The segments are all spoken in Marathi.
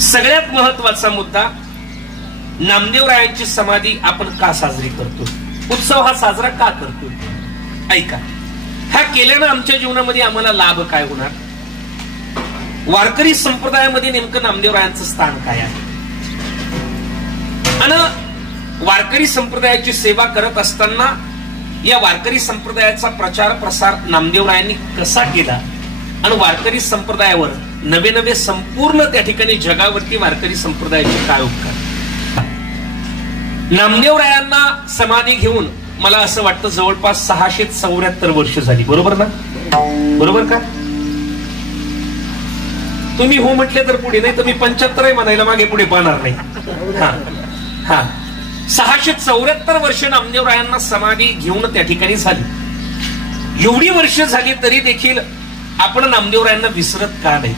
सगळ्यात महत्वाचा मुद्दा, नामदेवरायांची समाधी आपण का साजरी करतो, उत्सव हा साजरा का करतो? ऐका, हा केल्यानं आमच्या जीवनामध्ये आम्हाला लाभ काय होणार? वारकरी संप्रदायामध्ये नेमकं नामदेवरायांचं स्थान काय आहे? आणि वारकरी संप्रदायाची सेवा करत असताना या वारकरी संप्रदायाचा प्रचार प्रसार नामदेवरायांनी कसा केला आणि वारकरी संप्रदायावर नवे नवे संपूर्ण त्या ठिकाणी जगावरती वारकरी संप्रदायाचे काय उपकार? नामदेवरायांना समाधी घेऊन मला असं वाटतं जवळपास 674 वर्ष झाली, बरोबर ना? बरोबर का? तुम्ही हो म्हटले तर पुढे, नाही तर मी 75 म्हणायला मागे पुढे पाहणार नाही. हा हा 674 वर्ष नामदेवरायांना समाधी घेऊन त्या ठिकाणी झाली. एवढी वर्ष झाली तरी देखील आपण नामदेवरायांना विसरत का नाही?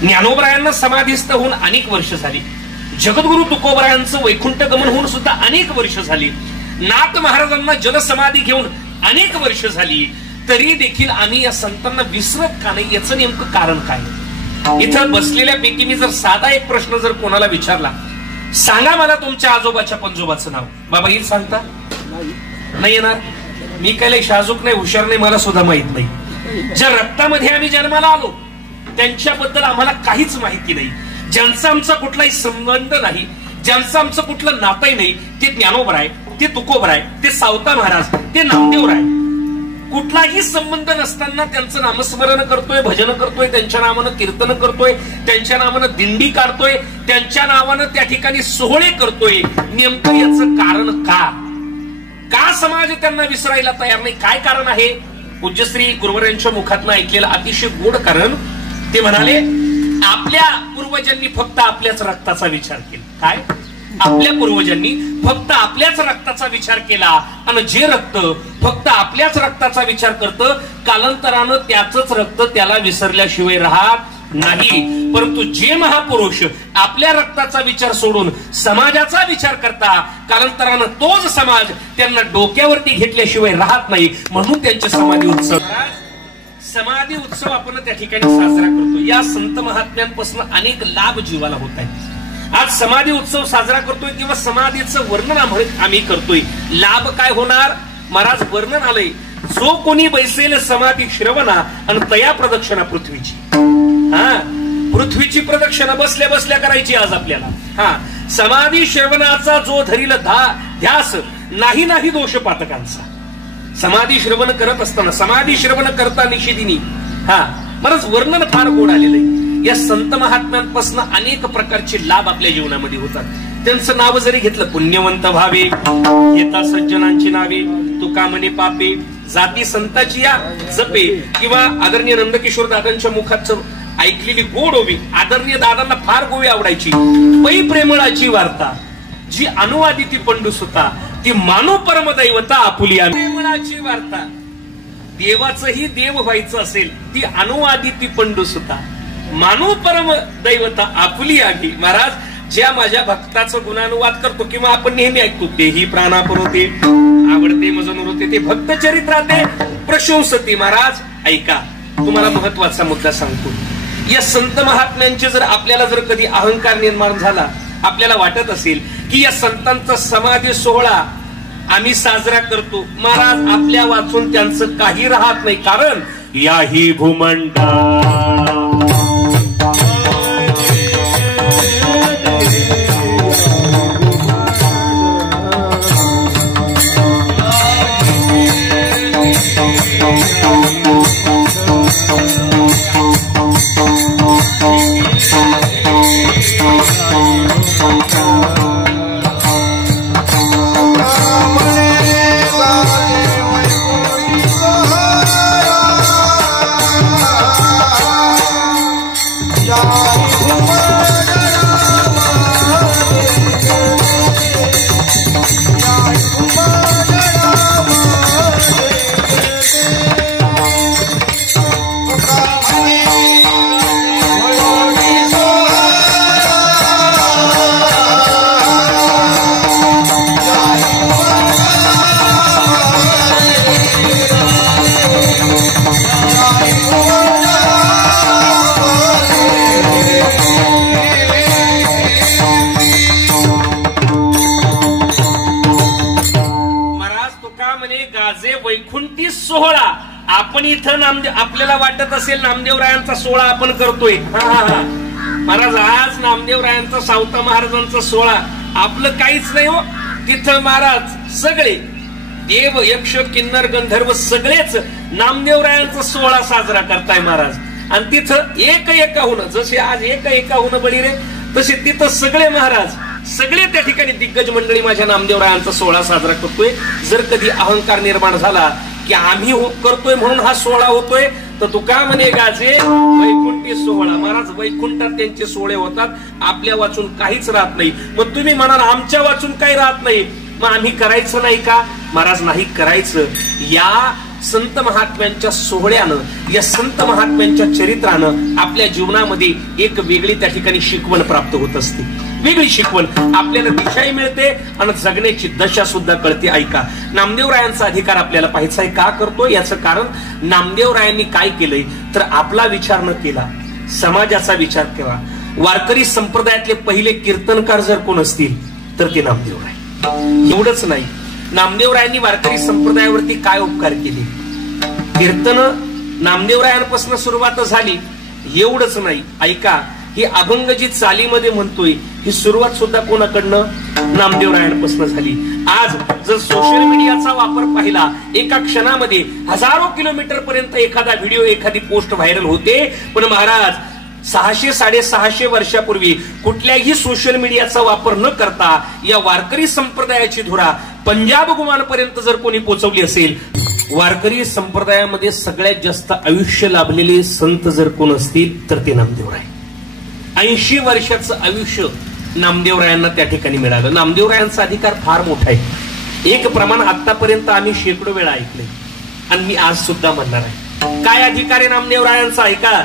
ज्ञानोबरायांना समाधीस्थ होऊन अनेक वर्ष झाली. जगद्गुरु तुकोबरायांचं वैकुंठ गमन होऊन सुद्धा अनेक वर्ष झाली. नाथ महाराजांना जलसमाधी घेऊन अनेक वर्ष झाली. तरी देखील आम्ही या संतांना विसरत का नाही? याचं नेमकं कारण काय? इथं बसलेल्यापैकी मी जर साधा एक प्रश्न जर कोणाला विचारला, सांगा मला तुमच्या आजोबाच्या पंजोबाचं नाव, बाबा येईल सांगता? नाही येणार. मी काय शाजूक नाही, हुशार नाही, मला सुद्धा माहित नाही. ज्या रक्तामध्ये आम्ही जन्माला आलो त्यांच्याबद्दल आम्हाला काहीच माहिती नाही. ज्यांचा आमचा कुठलाही संबंध नाही, ज्यांचं आमचं कुठलं नातंही नाही, ते ज्ञानोबराय, ते तुकोबराय, ते सावता महाराज, ते नामदेवराय. कुठलाही संबंध नसताना त्यांचं नामस्मरण करतोय, भजन करतोय, त्यांच्या नावानं कीर्तन करतोय, त्यांच्या नावानं दिंडी काढतोय, त्यांच्या नावानं त्या ठिकाणी सोहळे करतोय. नेमकं याचं कारण का समाज त्यांना विसरायला तयार नाही? काय कारण आहे? पूज्यश्री गुरुवरांच्या मुखातनं ऐकलेलं अतिशय गोड कारण. ते म्हणाले, आपल्या पूर्वजांनी फक्त आपल्याच रक्ताचा विचार केला. काय? आपल्या पूर्वजांनी फक्त आपल्याच रक्ताचा विचार केला आणि जे रक्त फक्त आपल्याच रक्ताचा विचार करतं, कालांतरानं त्याच रक्त त्याला विसरल्याशिवाय राहत नाही. परंतु जे महापुरुष आपल्या रक्ताचा विचार सोडून समाजाचा विचार करता, कालांतरानं तोच समाज त्यांना डोक्यावरती घेतल्याशिवाय राहत नाही. म्हणून त्यांचे समाधी उत्सव आपण त्या ठिकाणी साजरा करतो. या संत महात्म्यांपासून अनेक लाभ जीवाला होत आहेत. आज समाधी उत्सव साजरा करतोय किंवा समाधीचं वर्णन आम्ही करतोय. लाभ काय होणार? महाराज वर्णन आलंय, जो कोणी बैसेल समाधी श्रवणा आणि तया प्रदक्षिणा पृथ्वीची. हा, पृथ्वीची प्रदक्षिणा बसल्या बसल्या करायची आज आपल्याला. हा, समाधी श्रवणाचा जो धरील ध्यास नाही नाही दोष पातकांचा. समाधी श्रवण करत असताना, समाधी श्रवण करता निषेधिनी, हा महाराज वर्णन फार गोड आलेलं आहे. या संत महात्म्यांपासून अनेक प्रकारचे लाभ आपल्या जीवनामध्ये होतात. त्यांचं नाव जरी घेतलं, पुण्यवंत व्हावे, घेता सज्जनांची नावे, तुका म्हणे पापे, जाती संताची या जपे, किंवा आदरणीय नंदकिशोर दादांच्या मुखात ऐकलेली गोड ओवी, आदरणीय दादांना फार गोवी आवडायची. पै प्रेमळाची वार्ता, जी अनुवादी ती पंडुसुता, ती मानू परमदैवता आपुलिया. प्रेमळाची वार्ता, देवाचंही देव व्हायचं असेल, ती अनुवादी ती पंडुसुता, मानू परम दैवता आपुली आगी. महाराज, ज्या माझ्या भक्ताचं गुणानुवाद करतो किंवा आपण नेहमी ऐकतो, तेही प्राणापुरते, आवडते मजनुरते, ते भक्त चरित्राते प्रशंसती. महाराज ऐका, तुम्हाला महत्वाचा मुद्दा सांगतो. या संत महात्म्यांचे जर आपल्याला जर कधी अहंकार निर्माण झाला, आपल्याला वाटत असेल की या संतांचा समाधी सोहळा आम्ही साजरा करतो, महाराज आपल्या वाचून त्यांचं काही राहत नाही. कारण याही भूमंडा सोहळा आपण इथं आपल्याला वाटत असेल नामदेवरायांचा सोहळा आपण करतोय. हा महाराज आज नामदेवरायांचा सावता महाराजांचा सोहळा आपलं काहीच नाही हो. तिथं महाराज सगळे देव यक्ष किन्नर गंधर्व सगळेच नामदेवरायांचा सोहळा साजरा करताय महाराज. आणि तिथं एक एकाहून जसे आज एक एकाहून बळी रे तसे तिथं सगळे महाराज सगळे त्या ठिकाणी दिग्गज मंडळी माझ्या नामदेवरायांचा सोहळा साजरा करतोय. जर कधी अहंकार निर्माण झाला की आम्ही करतोय म्हणून हा सोहळा होतोय तर तू का म्हणे गाजे वैकुंठी सोहळा. महाराज वैकुंठात त्यांचे सोहळे होतात, आपल्या वाचून काहीच राहत नाही. मग तुम्ही म्हणाल आमच्या वाचून काही राहत नाही, मग आम्ही करायचं नाही का? महाराज नाही करायचं. या संत महात्म्यांच्या सोहळ्यानं या संत महात्म्यांच्या चरित्रानं आपल्या जीवनामध्ये एक वेगळी त्या ठिकाणी शिकवण प्राप्त होत असते. वेगळी शिकवण आपल्याला दिशाही मिळते आणि जगण्याची दशा सुद्धा कळते. ऐका, नामदेवरायांचा अधिकार आपल्याला पाहायचा आहे. का करतो याचं कारण नामदेवरायांनी काय केलंय तर आपला विचार न केला समाजाचा विचार केला. वारकरी संप्रदायातले पहिले कीर्तनकार जर कोण असतील तर ते नामदेवराय. एवढंच नाही, नामदेवरायांनी वारकरी संप्रदायावरती काय उपकार केले. कीर्तन नामदेवरायांपासून सुरुवात झाली. एवढंच नाही, ऐका, ही अभंग जी चालीमध्ये म्हणतोय ही सुरुवात सुद्धा कोणाकडनं नामदेवरायांपासून झाली. आज जर सोशल मीडियाचा वापर पाहिला एका क्षणामध्ये हजारो किलोमीटर पर्यंत एखादा व्हिडिओ एखादी पोस्ट व्हायरल होते. पण महाराज 600-650 वर्षापूर्वी कुठल्याही सोशल मीडियाचा वापर न करता या वारकरी संप्रदायाची धुरा पंजाब गुमानपर्यंत जर कोणी पोहोचवली असेल. वारकरी संप्रदायामध्ये सगळ्यात जास्त आयुष्य लाभलेले संत जर कोण असतील तर ते नामदेवराय. 80 वर्षाचं आयुष्य नामदेवरायांना त्या ठिकाणी मिळालं. नामदेवरायांचा अधिकार फार मोठा आहे. एक प्रमाण आतापर्यंत आम्ही शेकडो वेळा ऐकले आणि मी आज सुद्धा म्हणणार आहे. काय अधिकार आहे नामदेवरायांचा? ऐका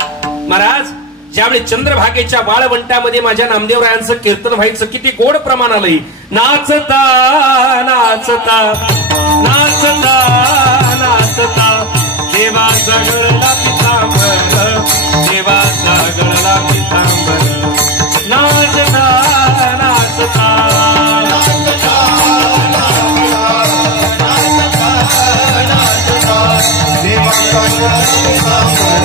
महाराज, ज्यावेळी चंद्रभागेच्या वाळवंटामध्ये माझ्या नामदेवरायांचं कीर्तन व्हायचं किती गोड प्रमाण आलंय. नाचता नाचता नाचता नाचता देवाचा गळला पितांबर, देवाचा गळला पितांबर. नाचता नाचता नाचता नाचता देवाचा गळला पितांबर.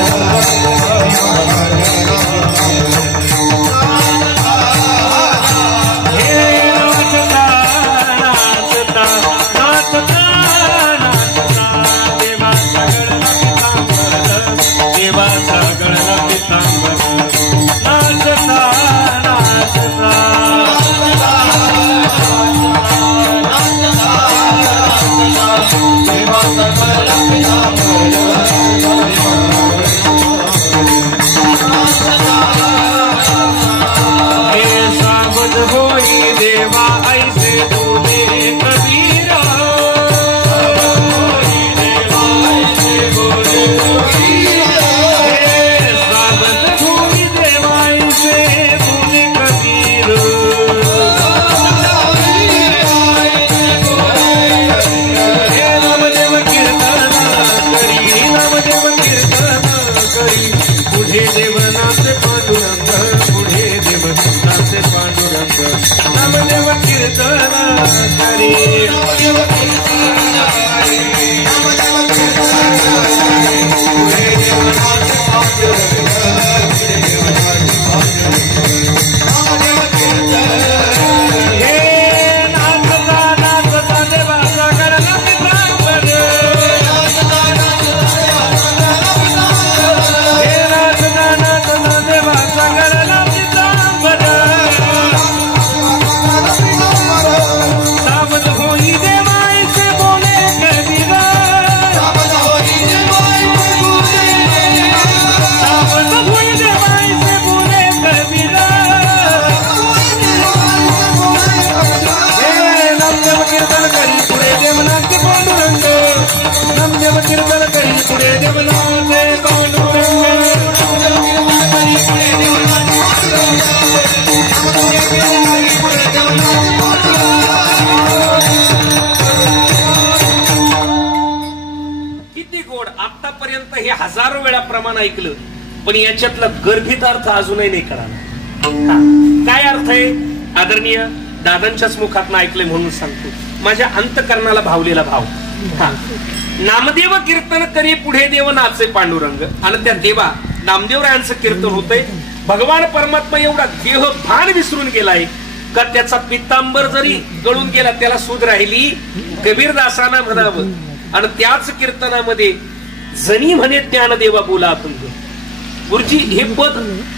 हजारो वेळा प्रमाण ऐकलं पण याच्यातला गर्भित अर्थ अजूनही नाही कळाला. काय अर्थ आहे? आदरणीय दादांच्याच मुखातून ऐकलंय म्हणून सांगतो. माझ्या अंतकरणाला भावलेला भाव. हा, नामदेव कीर्तन करी पुढे देव नाचे पांडुरंग. आणि त्या देवा नामदेवरायांचं कीर्तन होतंय. भगवान परमात्मा एवढा देह भान विसरून गेलाय का त्याचा पित्तांबर जरी गळून गेला त्याला सूद राहिली. कबीरदासांना म्हणावं. आणि त्याच कीर्तनामध्ये जनी म्हणे ज्ञानदेवा बोला आपण. गुरुजी हे पद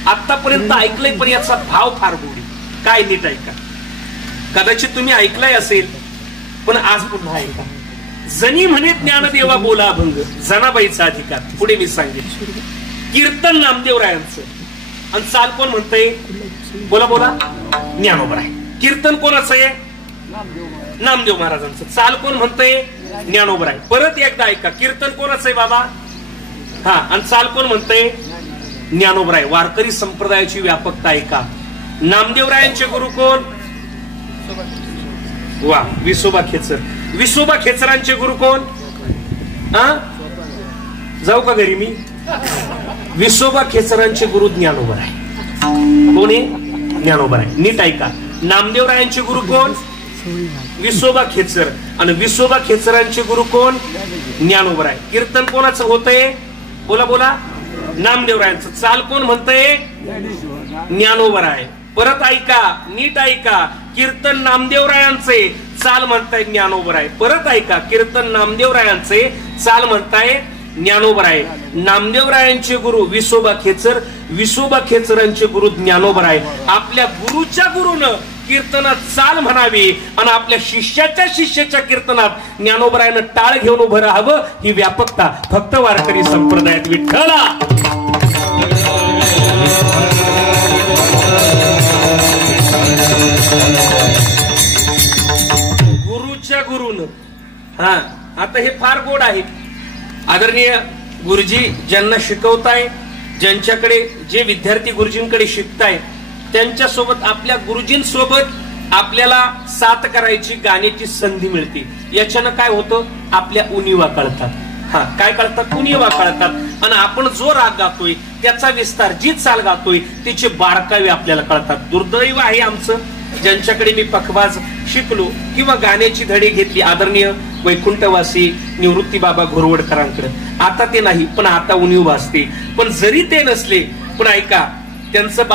आतापर्यंत ऐकलंय पण याचा भाव फार गोडी. काय नीट ऐका. कदाचित तुम्ही ऐकलंय असेल पण आज पुन्हा ऐका. जनी म्हणे ज्ञानदेवा बोला अभंग. जनाबाईचा अधिकार. पुढे मी सांगेन. कीर्तन नामदेवरायांचं आणि चाल कोण म्हणतंय. बोला बोला ज्ञानोबा आहे. कीर्तन कोणाचं आहे. नामदेव महाराजांचं. चाल कोण म्हणतंय. ज्ञानोबा आहे. परत एकदा ऐका. कीर्तन कोणाचं आहे बाबा. हा, आणि चाल कोण म्हणतंय. ज्ञानोबा आहे. वारकरी संप्रदायाची व्यापकता ऐका. नामदेवरायांचे गुरु कोण. वा, विसोबा खेचर. विसोबा खेचरांचे गुरु कोण. जाऊ का घरी मी. विसोबा खेचरांचे गुरु ज्ञानोबा आहे. कोण आहे. ज्ञानोबा आहे. नीट ऐका. नामदेवरायांचे गुरु कोण. विसोबा खेचर. आणि विसोबा खेचरांचे गुरु कोण. ज्ञानोबा आहे. कीर्तन कोणाचं होतंय. बोला बोला नामदेवरायांचं. चाल कोण म्हणतंय. ज्ञानोबा आहे. परत ऐका. नीट ऐका. कीर्तन नामदेवरायांचे. चाल म्हणताय ज्ञानोबा आहे. परत ऐका. कीर्तन नामदेवरायांचे. चाल म्हणताय ज्ञानोबा आहे. नामदेवरायांचे गुरु विसोबा खेचर. विसोबा खेचरांचे गुरु ज्ञानोबा आहे. आपल्या गुरुच्या गुरुनं कीर्तनात चाल म्हणावी आणि आपल्या शिष्याच्या कीर्तनात ज्ञानोबरायानं टाळ घेऊन उभं राहावं. ही व्यापकता फक्त वारकरी संप्रदायात. विठ्ठला. गुरुच्या गुरुनं. हा, आता हे फार गोड आहे. आदरणीय गुरुजी ज्यांना शिकवताय, ज्यांच्याकडे जे विद्यार्थी गुरुजींकडे शिकताय त्यांच्यासोबत आपल्या गुरुजींसोबत आपल्याला साथ करायची गाण्याची संधी मिळते. याच्यानं काय होतं. आपल्या उणीवा कळतात. हा, काय कळतात. उणीवा कळतात. आणि आपण जो राग गातोय त्याचा विस्तार, जी चाल गातोय त्याचे बारकावे आपल्याला कळतात. दुर्दैव आहे आमचं ज्यांच्याकडे मी पखवाज शिकलो किंवा गाण्याची धडे घेतली. आदरणीय वैकुंठवासी निवृत्ती बाबा घोरवडकरांकडे. आता ते नाही पण आता उणीव भासते. पण जरी ते नसले पण ऐका त्यांचं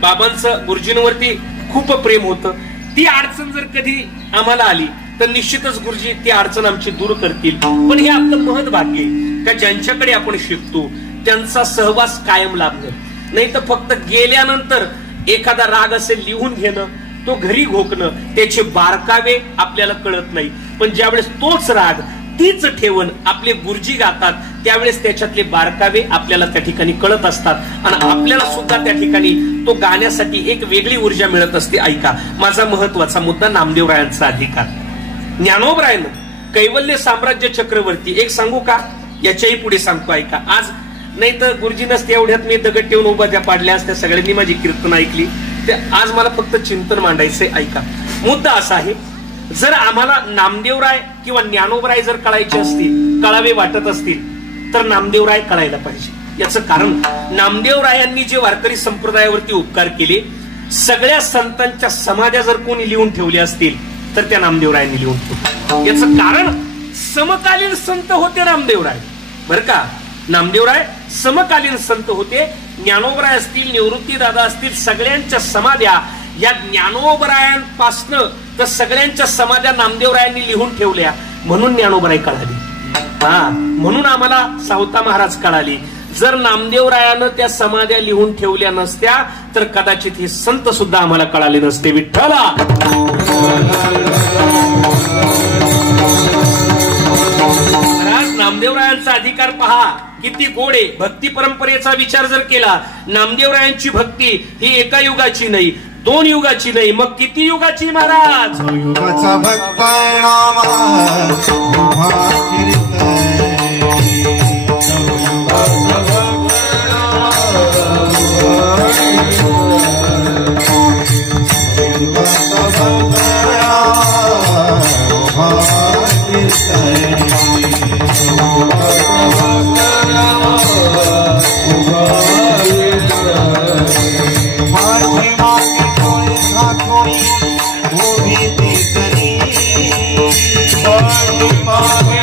बाबांचं गुरुजींवरती खूप प्रेम होतं. ती अडचण जर कधी आम्हाला आली तर निश्चितच गुरुजी ती अडचण आमची दूर करतील. पण हे आपलं महत् भाग्य आहे का ज्यांच्याकडे आपण शिकतो त्यांचा सहवास कायम लाभणं. नाही तर फक्त गेल्यानंतर एखादा राग असेल लिहून घेणं, तो घरी घोकणं, त्याचे बारकावे आपल्याला कळत नाही. पण ज्यावेळेस तोच राग तीच ठेवण आपले गुरुजी गातात त्यावेळेस त्याच्यातले बारकावे आपल्याला त्या ठिकाणी कळत असतात आणि आपल्याला सुद्धा त्या ठिकाणी तो गाण्यासाठी एक वेगळी ऊर्जा मिळत असते. ऐका, माझा महत्वाचा मुद्दा नामदेवरायांचा अधिकार. ज्ञानोबरायानं कैवल्य साम्राज्य चक्रवर्ती. एक सांगू का. याच्याही पुढे सांगतो ऐका. आज नाही तर गुरुजी नसते एवढ्यात मी दगड ठेवून उभा त्या पाडल्या असत्या. सगळ्यांनी माझी कीर्तन ऐकली. ते आज मला फक्त चिंतन मांडायचंय. ऐका, मुद्दा असा आहे. जर आम्हाला नामदेवराय किंवा ज्ञानोबराय जर कळायचे असतील, कळावे वाटत असतील तर नामदेवराय कळायला पाहिजे. याचं कारण नामदेवरायांनी जे वारकरी संप्रदायावरती उपकार केले, सगळ्या संतांच्या समाध्या जर कोणी लिहून ठेवल्या असतील तर त्या नामदेवरायांनी लिहून ठेवले. याचं कारण समकालीन संत होते नामदेवराय. बर का, नामदेवराय समकालीन संत होते. ज्ञानोबराय असतील, निवृत्ती दादा असतील, सगळ्यांच्या समाध्या या ज्ञानोबरायांपासनं तर सगळ्यांच्या समाध्या नामदेवरायांनी लिहून ठेवल्या म्हणून ज्ञानोबराय कळाली. हा, म्हणून आम्हाला सावता महाराज कळाली. जर नामदेवरायानं त्या समाध्या लिहून ठेवल्या नसत्या तर कदाचित हे संत सुद्धा आम्हाला कळाले नसते. विठ्ठला. नामदेवरायांचा अधिकार पहा किती गोड आहे. भक्ती परंपरेचा विचार जर केला, नामदेवरायांची भक्ती ही एका युगाची नाही, 2 युगाची नाही, मग किती युगाची महाराज. युगाचा भक्त Oh,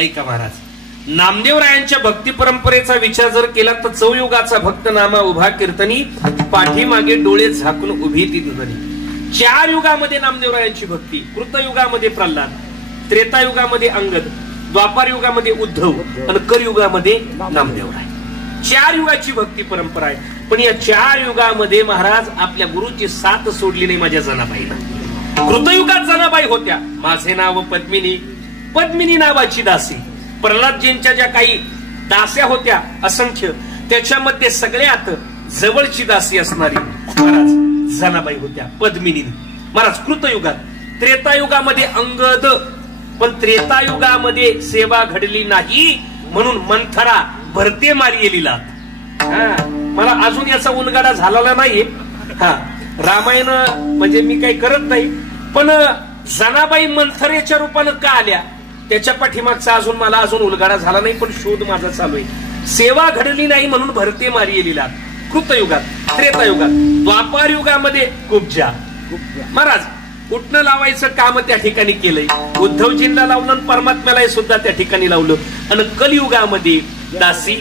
ऐका महाराज, नामदेवरायांच्या भक्ती परंपरेचा विचार जर केला तर चौयुगाचा भक्त नामा उभा कीर्तनी, पाठीमागे डोळे झाकून उभी ती दुधनी. 4 युगामध्ये नामदेवरायांची भक्ती. कृतयुगामध्ये प्रल्हाद, त्रेतायुगामध्ये अंगद, द्वापार युगामध्ये उद्धव आणि करयुगामध्ये नामदेवराय. 4 युगाची भक्ती परंपरा आहे. पण या 4 युगामध्ये महाराज आपल्या गुरुची साथ सोडली नाही माझ्या जनाबाईला. कृतयुगात जनाबाई होत्या. माझे नाव पद्मिनी, पद्मिनी नावाची दासी. प्रल्हादजींच्या ज्या काही दास्या होत्या असंख्य, त्याच्यामध्ये सगळ्यात जवळची दासी असणारी महाराज जनाबाई होत्या, पद्मिनी महाराज. कृतयुगात, त्रेतायुगामध्ये अंगद, पण त्रेतायुगामध्ये सेवा घडली नाही म्हणून मंथरा भरते मारियलीला. मला अजून याचा उलगडा झालेला नाहीये. रामायण म्हणजे मी काही करत नाही, पण जनाबाई मंथरेच्या रूपानं का आल्या त्याच्या पाठीमागचा अजून मला उलगडा झाला नाही, पण शोध माझा चालू आहे. सेवा घडली नाही म्हणून भरते मारियलीला. कृतयुगात, त्रेतायुगात, द्वापार युगामध्ये कुब्जा. महाराज उठणं लावायचं काम त्या ठिकाणी केलंय. उद्धवजींना लावलं, परमात्म्याला सुद्धा त्या ठिकाणी लावलं. आणि कलियुगामध्ये दासी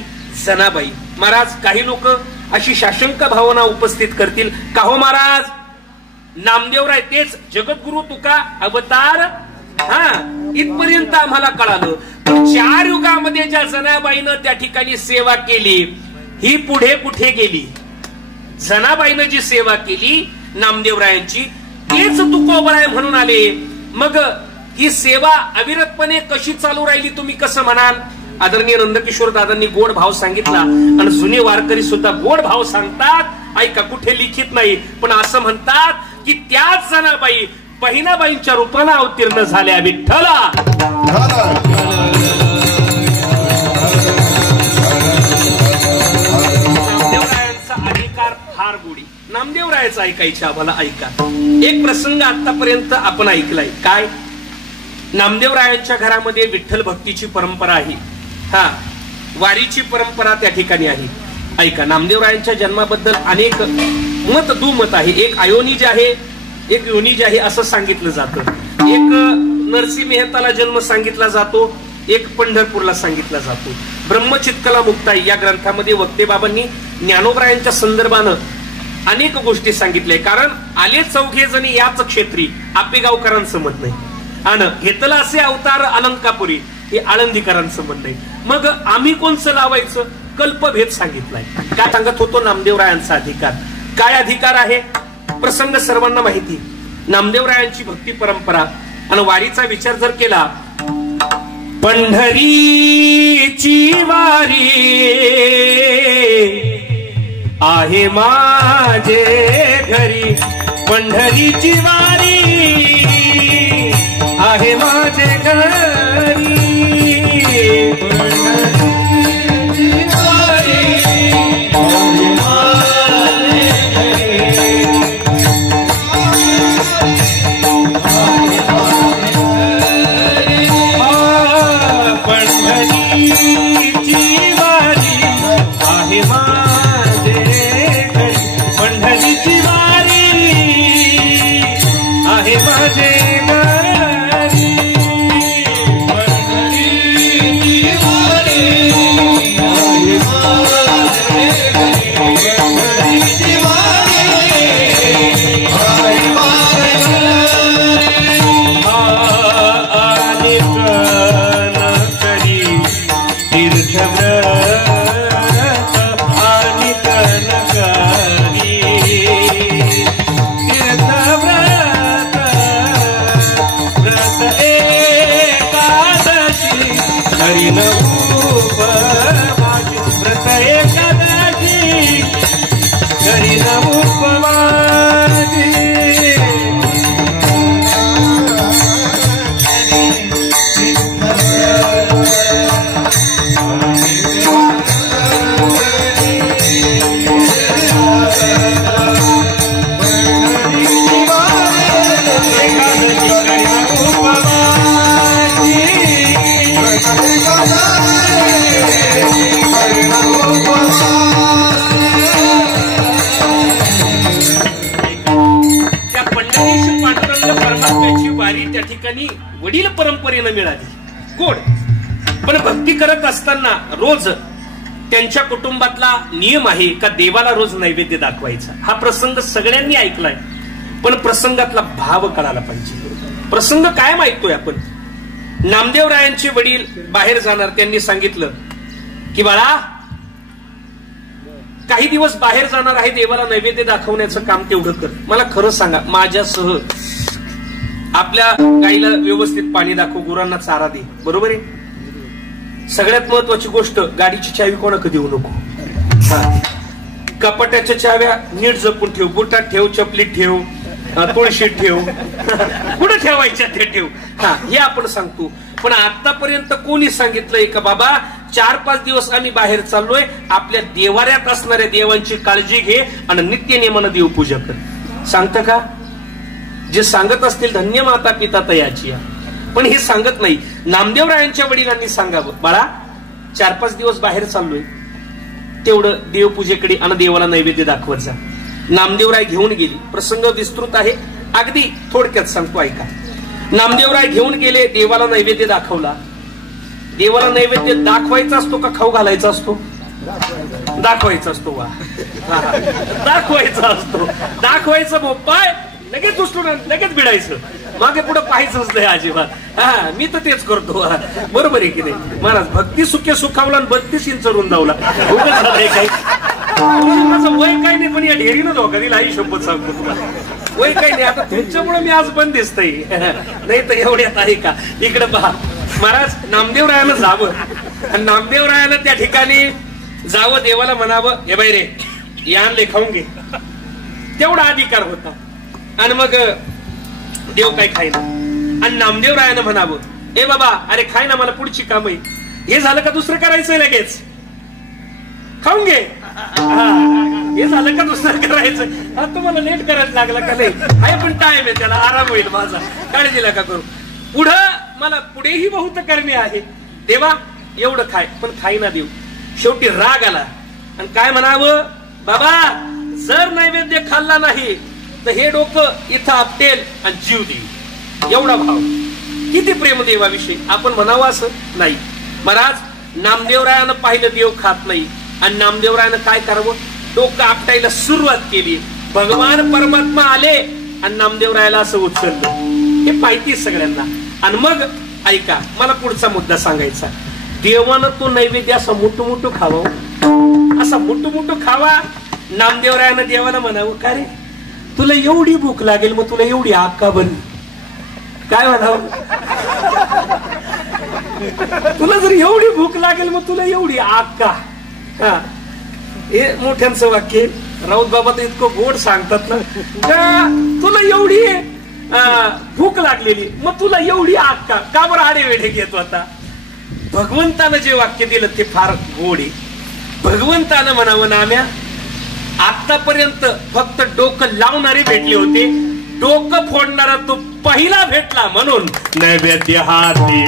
जनाबाई. महाराज काही लोक अशी शाशंक भावना उपस्थित करतील, का हो महाराज नामदेवराय तेच जगद्गुरु तुका अवतार. इथपर्यंत आम्हाला कळालं. पण 4 युगामध्ये ज्या जनाबाईनं त्या ठिकाणी सेवा केली, ही पुढे कुठे गेली? जनाबाईनं जी सेवा केली नामदेवरायांची, तेच तुकोबराय म्हणून आले. मग ही सेवा अविरतपणे कशी चालू राहिली तुम्ही कसं म्हणाल? आदरणीय नंदकिशोर दादांनी गोड भाव सांगितला, आणि जुने वारकरी सुद्धा गोड भाव सांगतात. ऐका, कुठे लिखित नाही, पण असं म्हणतात की त्याच जनाबाई बहिणाबाईंच्या रूपाला अवतीर्ण झाल्या. विठ्ठला नामदेवरायांचा अधिकार फार गोडी. नामदेवरायाचं ऐकायचं आम्हाला. ऐका, एक प्रसंग आतापर्यंत आपण ऐकलाय. काय? नामदेवरायांच्या घरामध्ये विठ्ठल भक्तीची परंपरा आहे. वारीची परंपरा त्या ठिकाणी आहे. ऐका, नामदेवरायांच्या जन्माबद्दल अनेक मत दुमत आहे. एक अयोनिज आहे, एक योनिज आहे असं सांगितलं जातं. एक नरसिंह मेहताला जन्म सांगितला जातो, एक पंढरपूरला सांगितला जातो. ब्रह्मचित्कला मुक्ताई या ग्रंथामध्ये वक्ते बाबांनी ज्ञानोबरायांच्या संदर्भानं अनेक गोष्टी सांगितल्या. कारण आले 4 जणी याच क्षेत्री, आपेगावकरांचं मत नाही. आणि घेतला असे अवतार अलंकापुरी, हे आळंदीकरांचं मत नाही. मग आम्ही कोणचं लावायचं? कल्पभेद सांगितलाय. काय सांगत होतो? नामदेवरायांचा अधिकार. काय अधिकार आहे? प्रसंग सर्वांना माहिती. नामदेवरायांची भक्ती परंपरा आणि वारीचा विचार जर केला, पंढरीची वारी आहे माझे घरी, पंढरीची वारी आहे माझे घरी, ठिकाणी वडील परंपरेनं मिळाली, गोड. पण भक्ती करत असताना रोज त्यांच्या कुटुंबातला नियम आहे का देवाला रोज नैवेद्य दाखवायचा. हा प्रसंग सगळ्यांनी ऐकलाय, पण प्रसंगातला भाव कळाला पाहिजे. प्रसंग कायम ऐकतोय आपण. नामदेवरायांचे वडील बाहेर जाणार, त्यांनी सांगितलं की बाळा काही दिवस बाहेर जाणार आहे, देवाला नैवेद्य दाखवण्याचं काम तेवढं कर. मला खरं सांगा, माझ्यासह आपल्या गाईला व्यवस्थित पाणी दाखव, गुरांना चारा दे, बरोबर आहे. सगळ्यात महत्वाची गोष्ट, गाडीची चावी कोणाकडे देऊ नको. कपाट्याच्या चाव्या नीट जपून ठेव, बुटात ठेव, चपलीत ठेव, तुळशीत ठेव, कुठं ठेवायच्या ते ठेव. हे आपण सांगतो. पण आतापर्यंत कोणी सांगितलंय का बाबा 4-5 दिवस आम्ही बाहेर चाललोय, आपल्या देवाऱ्यात असणाऱ्या देवांची काळजी घे आणि नित्यनेमानं देवपूजा कर. सांगतं का? जे सांगत असतील धन्य माता पिता तयाची. पण हे सांगत नाही. नामदेवरायांच्या वडिलांनी सांगावं, बाळा 4-5 दिवस बाहेर चाललोय, तेवढं देवपूजेकडे आणि देवाला नैवेद्य दाखवत जा. नामदेवराय घेऊन गेली. प्रसंग विस्तृत आहे, अगदी थोडक्यात सांगतो ऐका. नामदेवराय घेऊन गेले, देवाला नैवेद्य दाखवला. देवाला नैवेद्य दाखवायचा असतो का खाऊ घालायचा असतो? दाखवायचा असतो. वा, दाखवायचा असतो. दाखवायचा पाय लगेच उचलून लगेच भिडायचं, मागे पुढे पाहायचंच नाही अजिबात. मी तर तेच करतो. बरोबर आहे की नाही महाराज? भक्ती सुखे सुखावला 32 इंच रुंदावला. काही माझं वय काही नाही, पण या ढेरीनं धोका दिला, ही शपथ सांगतो तुम्हाला. वय काही नाही. आता तुमच्यामुळे मी आज बंद दिसतंय, नाही तर एवढ्यात आहे का? इकडे पहा महाराज, नामदेवरायानं जावं आणि नामदेवरायानं त्या ठिकाणी जावं, देवाला म्हणावं, हे बाई रे यान लेखावून घे, तेवढा अधिकार होता. आणि मग देव काय खायना, आणि नामदेवरायानं म्हणावं, ए बाबा अरे खाय ना, मला पुढची काम आहे. हे झालं का दुसरं करायचंय लगेच, खाऊन घे. हे झालं का दुसरं करायचं? तुम्हाला लेट करायला लागला का? नाही आहे, पण टाइम आहे, त्याला आराम होईल माझा, काळजी नका करू. पुढं मला पुढेही बहुत करणे आहे. देवा एवढं खाय, पण खाईना देव. शेवटी राग आला आणि काय म्हणावं, बाबा जर नैवेद्य खाल्ला नाही तर हे डोकं इथं आपटेल आणि जीव देईल. एवढा भाव, किती प्रेम देवाविषयी. आपण म्हणावं असं नाही. महाराज नामदेवरायानं पाहिलं देव खात नाही, आणि नामदेवरायानं काय करावं, डोकं आपटायला सुरुवात केली. भगवान परमात्मा आले आणि नामदेवरायाला असं उचललं. हे माहिती सगळ्यांना. आणि मग ऐका, मला पुढचा मुद्दा सांगायचा. देवानं तो नैवेद्य असं मोठं खावं, असा मोठं खावा. नामदेवरायानं देवाला म्हणावं, का रे तुला एवढी भूक लागेल, मग तुला एवढी आग का बनली? काय म्हणावं, तुला जर एवढी भूक लागेल मग तुला एवढी आग का? हे मोठ्यांचं वाक्य. राऊत बाबा तर इतकं गोड सांगतात ना, तुला एवढी भूक लागलेली, मग तुला एवढी आग का? का बरं आडे वेढे घेतो? आता भगवंतानं जे वाक्य दिलं ते फार गोड आहे. भगवंतानं म्हणावं, नाम्या आतापर्यंत फक्त डोकं लावणारे भेटले होते, डोकं फोडणारा तो पहिला भेटला, म्हणून नैवेद्य हाती.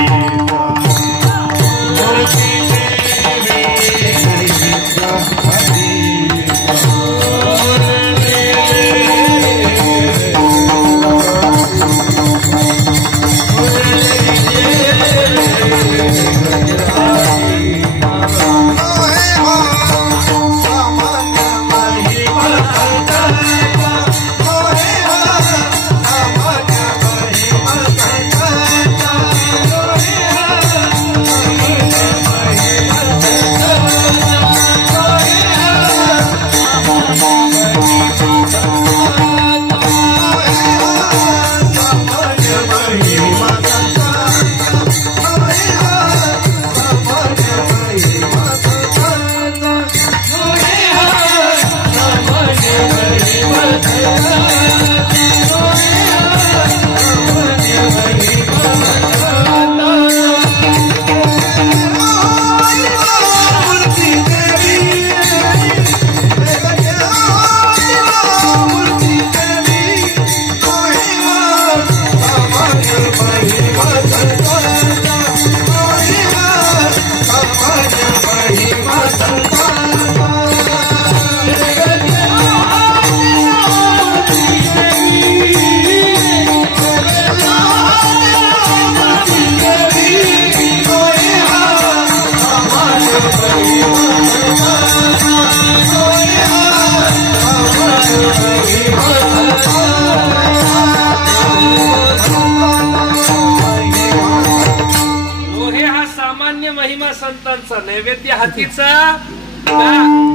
आमचा नैवेद्य हातीचा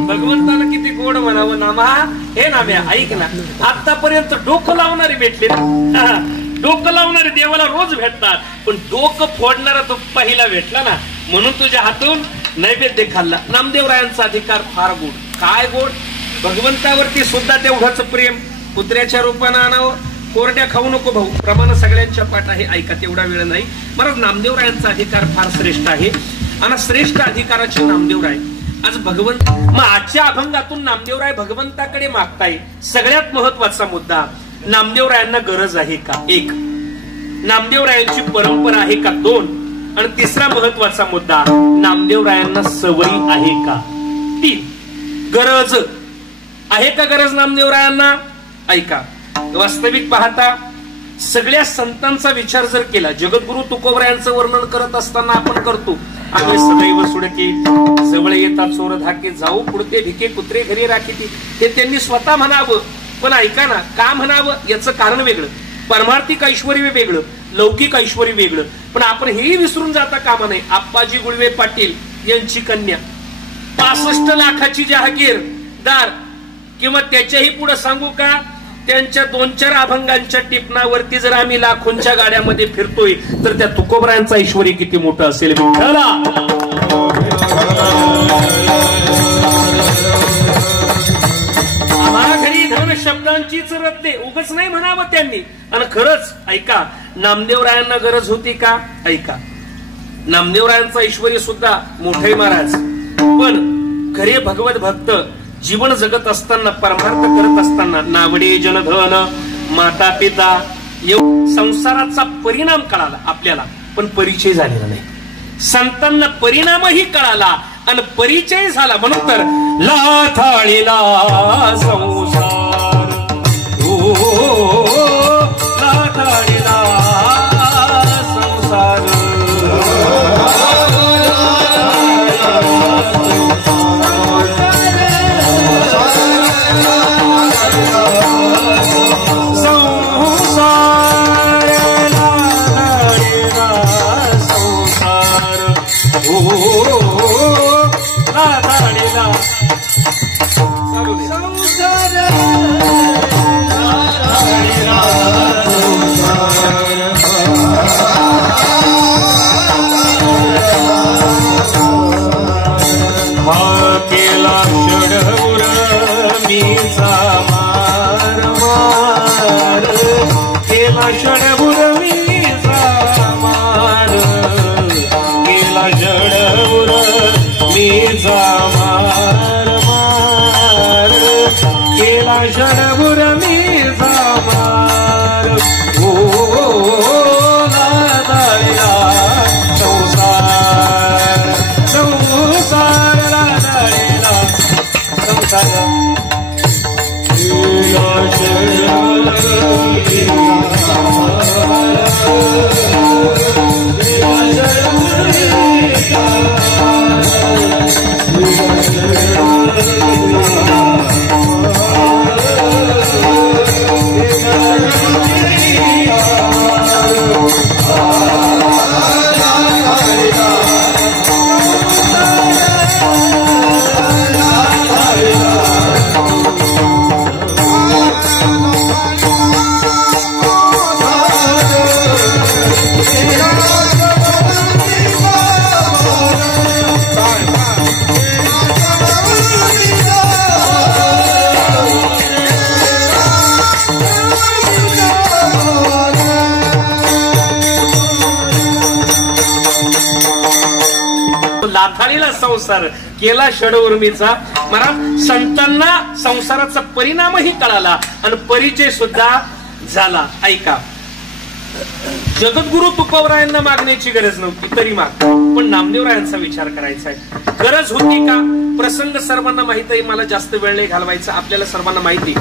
भगवंताला किती गोड म्हणावं नामा. हे नाम्या ऐक ना, आतापर्यंत डोकं लावणारे भेटले, डोकं लावणारे देवाला रोज भेटतात, पण डोकं फोडणारा तो पहिला भेटला ना, म्हणून तुझ्या हातून नैवेद्य खाल्ला. नामदेवरायांचा अधिकार फार गोड. काय गोड? भगवंतावरती सुद्धा तेवढंच प्रेम. कुत्र्याच्या रूपानं आणावं, कोरड्या खाऊ नको भाऊ, प्रमाण सगळ्यांच्या पाठ आहे. ऐका, तेवढा वेळ नाही. महाराज नामदेवरायांचा अधिकार फार श्रेष्ठ आहे आणि श्रेष्ठ अधिकाराचे नामदेवराय आज भगवंत. मग आजच्या अभंगातून नामदेवराय भगवंताकडे मागताय. सगळ्यात महत्वाचा मुद्दा, नामदेवरायांना गरज आहे का? एक, नामदेवरायांची परंपरा आहे का? दोन, आणि तिसरा महत्वाचा मुद्दा, नामदेवरायांना सवयी आहे का? तीन, गरज आहे का? गरज नामदेवरायांना. ऐका, वास्तविक पाहता सगळ्या संतांचा विचार जर केला, जगद्गुरु तुकोबरायांचं वर्णन करत असताना आपण करतो, आम्ही सदैव सुडके जवळ येतात चोर धाके, जाऊ पुढते भिके कुत्रे घरी राखीती. ते त्यांनी स्वतः म्हणावं, पण ऐका ना, का म्हणावं याचं कारण वेगळं, परमार्थिक ऐश्वर वेगळं, लौकिक ऐश्वर वेगळं. पण आपण हेही विसरून जाता कामा नये. आप्पाजी गुळवे पाटील यांची कन्या 65 लाखाची जहागीरदार, किंवा त्याच्याही पुढे सांगू का, त्यांच्या 2-4 अभंगांच्या टिपणावरती जर आम्ही लाखोंच्या गाड्यामध्ये फिरतोय, तर त्या तुकोबरायांचं ऐश्वर किती मोठं असेल. आम्हाला घरी धन शब्दांचीच रद्दे, उगच नाही म्हणावं त्यांनी. आणि खरंच ऐका, नामदेवरायांना गरज होती का? ऐका, नामदेवरायांचं ऐश्वर सुद्धा मोठे महाराज, पण खरे भगवत भक्त जीवन जगत असताना, परमार्थ करत असताना, नावडे जनधन माता पिता संसाराचा परिणाम कळाला आपल्याला, पण परिचय झालेला नाही. संतांना परिणामही कळाला आणि परिचय झाला, म्हणून तर लाथाळीला संसार, लाथाळीला संसार, लाथाळीला संसार केला षडउर्मीचा. महाराज संतांना संसाराचा परिणामही कळाला आणि परिचय सुद्धा झाला. ऐका, जगद्गुरु तुकोबरायांना मागण्याची गरज नव्हती, तरी माग, पण नामदेवरायांचा विचार करायचा आहे. गरज होती का? प्रसंग सर्वांना माहित आहे, मला जास्त वेळ नाही घालवायचा. आपल्याला सर्वांना माहिती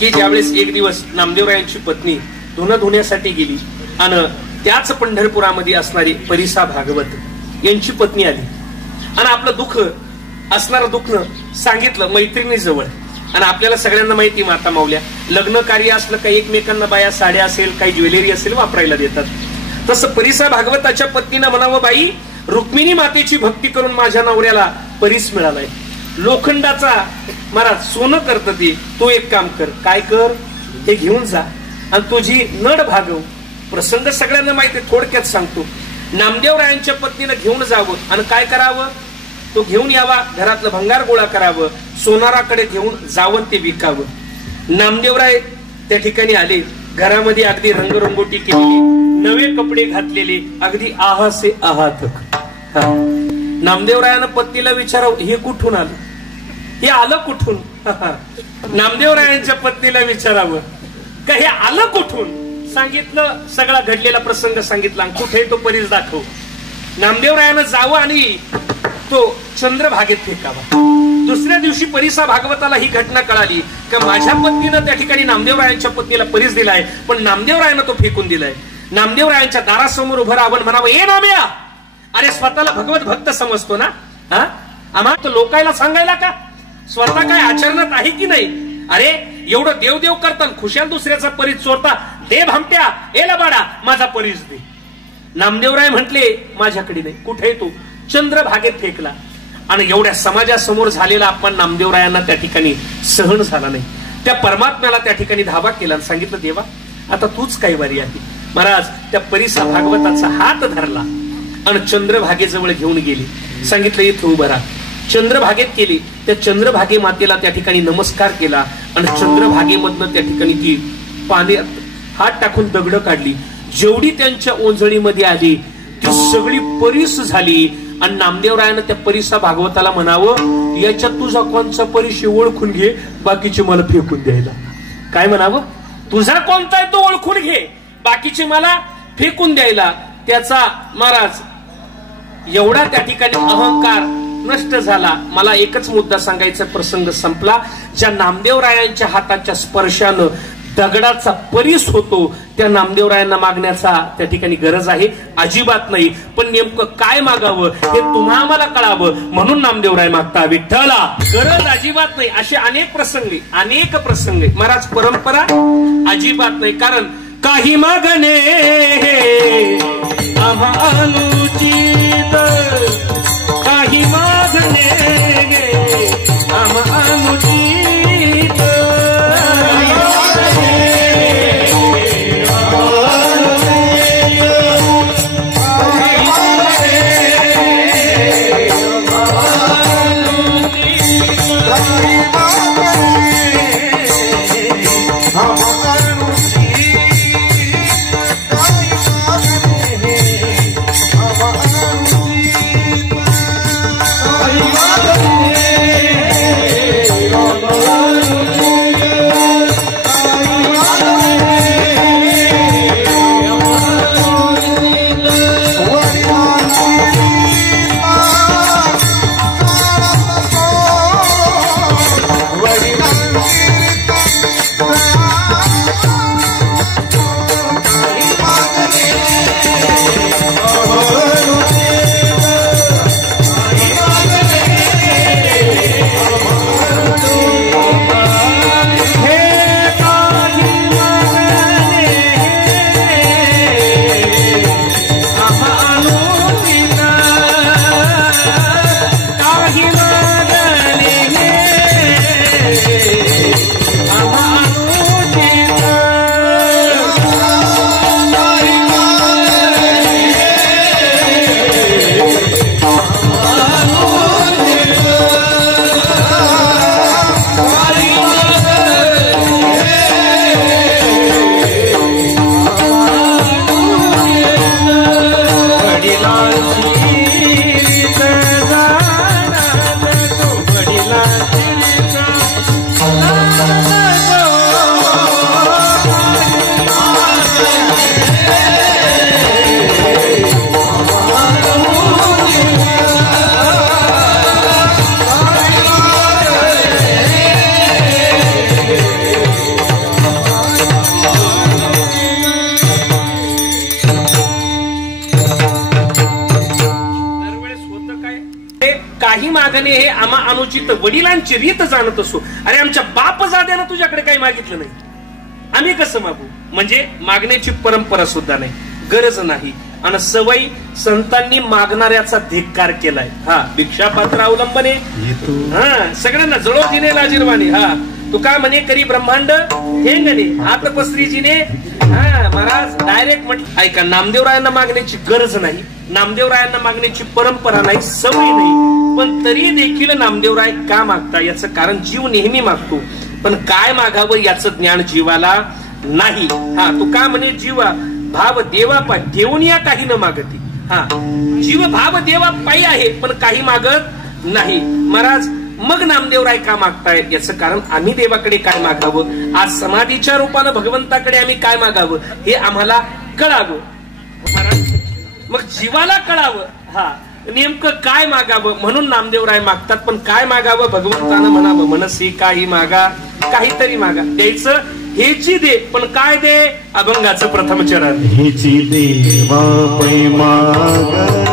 की ज्यावेळेस एक दिवस नामदेवरायांची पत्नी धुणं धुण्यासाठी गेली आणि त्याच पंढरपुरामध्ये असणारी परिसा भागवत यांची पत्नी आली आणि आपलं दुःख असणारं दुःख सांगितलं मैत्रिणीजवळ. आणि आपल्याला सगळ्यांना माहिती, माता माऊल्या लग्न कार्य असलं काही एकमेकांना बाया साड्या असेल, काही ज्वेलरी असेल वापरायला देतात. तसं परिसा भागवताच्या पत्नीनं म्हणावं, बाई रुक्मिणी मातेची भक्ती करून माझ्या नवऱ्याला परीस मिळालाय, लोखंडाचा महाराज सोनं करत ती, तू एक काम कर, काय कर, हे घेऊन जा आणि तुझी नड भागव. प्रसंग सगळ्यांना माहिती आहे, थोडक्यात सांगतो. नामदेवरायांच्या पत्नीनं घेऊन जावं आणि काय करावं, तो घेऊन यावा, घरातलं भंगार गोळा करावं, सोनाराकडे घेऊन जावं, ते विकावं. नामदेवराय त्या ठिकाणी आले, घरामध्ये अगदी रंगरंगोटी केलेली, नवे कपडे घातलेले, अगदी आहा से आहा तक. नामदेवरायानं पत्नीला विचारावं, हे कुठून आलं, हे आलं कुठून. नामदेवरायांच्या पत्नीला विचारावं का हे आलं कुठून. सांगितलं, सगळा घडलेला प्रसंग सांगितला, कुठे तो परीस दाखव. नामदेवरायानं जावं आणि तो चंद्रभागेत फेकावा. दुसऱ्या दिवशी परिसा भागवताला ही घटना कळाली का माझ्या पत्नीनं त्या ठिकाणी नामदेवरायांच्या पत्नीला परीस दिलाय, पण नामदेवरायानं तो फेकून दिलाय. नामदेवरायांच्या दारासमोर उभं राहावं, म्हणावं, ए नाम्या, अरे स्वतःला भगवत भक्त समजतो ना, आम्हाला लोकायला सांगायला का, स्वतः काय आचरणात आहे की नाही. अरे एवढं देवदेव करता, खुशाल दुसऱ्याचा परीस चोरता, दे भामट्या, ए लबाडा, माझा परीस दे. नामदेवराय म्हटले, माझ्याकडे नाही. कुठे तो, चंद्रभागेत फेकला. आणि एवढ्या समाजासमोर झालेला अपमान नामदेवरायांना त्या ठिकाणी सहन झाला नाही. त्या परमात्म्याला त्या ठिकाणी धावा केला आणि सांगितलं, देवा आता तूच काही वारी आहे. महाराज त्या परिसा भागवताचा हात धरला आणि चंद्रभागेजवळ घेऊन गेली. सांगितलं, इथं उभं राहा. चंद्रभागेत केली. त्या चंद्रभागे मातेला त्या ठिकाणी नमस्कार केला आणि चंद्रभागेमधनं त्या ठिकाणी ती पाण्यात हात टाकून दगड काढली. जेवढी त्यांच्या ओंजळीमध्ये आली ती सगळी परीस झाली. आणि नामदेवरायानं त्या परिसा भागवताला म्हणावं, याच्यात तुझा कोणचा परीस ओळखून घे, बाकीचे मला फेकून द्यायला. काय म्हणावं, तुझा कोणता आहे तो ओळखून घे, बाकीचे मला फेकून द्यायला. त्याचा महाराज एवढा त्या ठिकाणी अहंकार नष्ट झाला. मला एकच मुद्दा सांगायचा, प्रसंग संपला. ज्या नामदेवरायांच्या हाताच्या स्पर्शानं दगडाचा परीस होतो, त्या नामदेवरायांना मागण्याचा त्या ठिकाणी गरज आहे अजिबात नाही. पण नेमकं काय मागावं हे तुम्हा आम्हाला कळावं, म्हणून नामदेवराय मागता विठ्ठला. गरज अजिबात नाही. असे अनेक प्रसंग महाराज, परंपरा अजिबात नाही. कारण काही मागणे अनुचित, काही मागणे अनुचित, हे आम्हा अनुचित, वडिलांची रीत जाणत असो. अरे आमच्या बाप जाद्यानं तुझ्याकडे काही मागितलं नाही, आम्ही कसं मागू. म्हणजे मागण्याची परंपरा सुद्धा नाही, गरज नाही. आणि सवयी संतांनी मागणाऱ्याचा धिक्कार केलाय. हा भिक्षापात्र अवलंबने हा सगळ्यांना जळोजीने लाजीरवाने. हा तुका म्हणे करी ब्रह्मांड हे गणे हात पसरीजीने. हा महाराज डायरेक्ट म्हटलं ऐका, नामदेवरायांना मागण्याची गरज नाही, नामदेवरायांना मागण्याची परंपरा नाही, सवय नाही, पण तरी देखील नामदेवराय का मागता याचं कारण जीव नेहमी मागतो, पण काय मागावं याचं ज्ञान जीवाला नाही. हा तू का म्हणे जीवा भाव देवा पाय देऊन या काही न मागती. हा जीव भाव देवा पायी आहे पण काही मागत नाही. महाराज मग नामदेवराय का मागतायत याचं कारण आम्ही देवाकडे काय मागावं, आज समाधीच्या रूपानं भगवंताकडे आम्ही काय मागावं हे आम्हाला कळावं. मग जीवाला कळावं हा नेमकं काय मागावं म्हणून नामदेवराय मागतात. पण काय मागावं भगवंतानं म्हणावं मनसी काही मागा, काहीतरी मागा. द्यायचं हेची दे, पण काय दे अभंगाचं प्रथम चरण हेची देवा पै मागत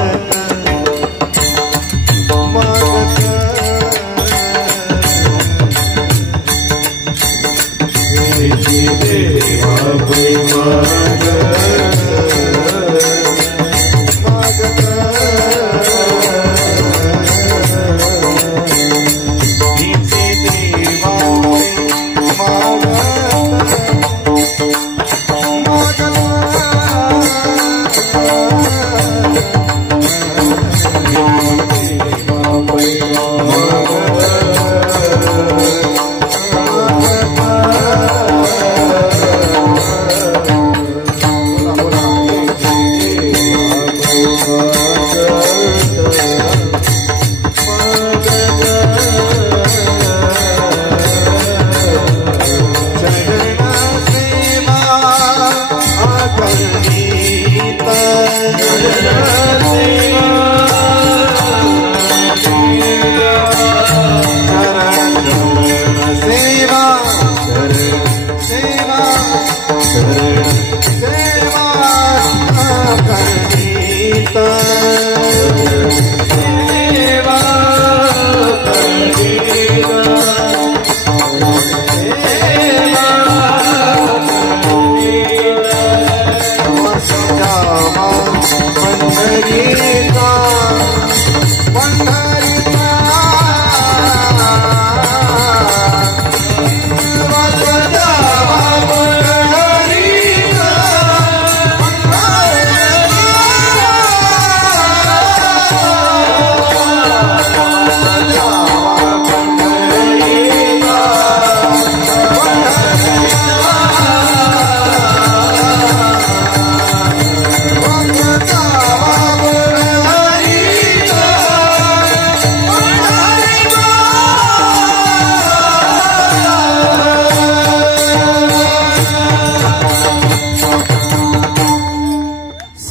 हेची देवा पै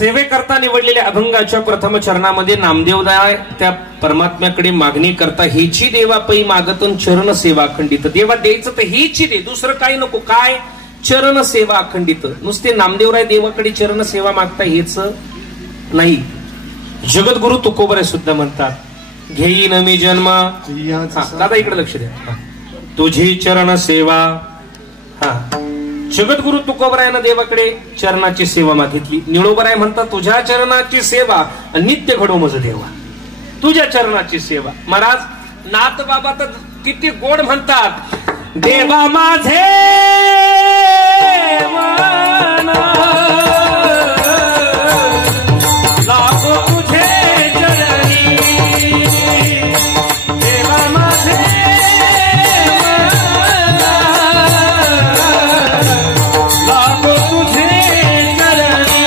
सेवेकरता निवडलेल्या अभंगाच्या प्रथम चरणामध्ये नामदेवराय त्या परमात्म्याकडे मागणी करता हेची देवा पै मागतून चरण सेवा अखंडित. देवा द्यायचं तर हेची दे, दुसरं काही नको. काय चरण सेवा अखंडित. नुसते नामदेवराय देवाकडे चरण सेवा मागता हेच नाही. जगद्गुरु तुकोबरे सुद्धा म्हणतात घेईन मी जन्म. दादा इकडे लक्ष द्या. तुझी चरण सेवा. हा जगद्गुरु तुकोबरायानं देवाकडे चरणाची सेवा मागितली. निळोबराय म्हणतात तुझ्या चरणाची सेवा नित्य घडो मज देवा. तुझ्या चरणाची सेवा. महाराज नाथ बाबा तर किती गोड म्हणतात देवा माझे मन लागो तुझे चरणी. देवा माझे लागो तुझे चरणी.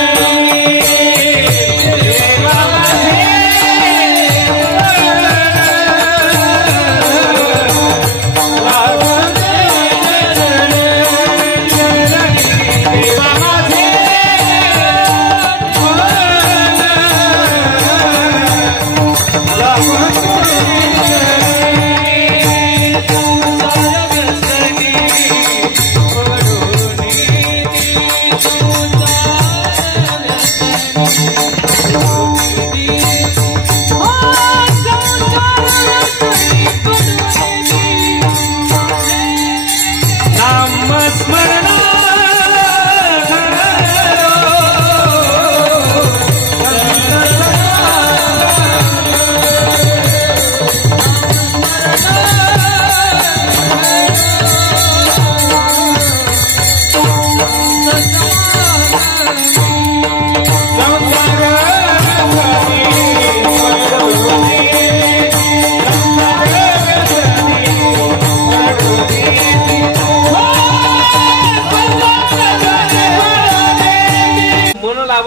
देवा माझे लागो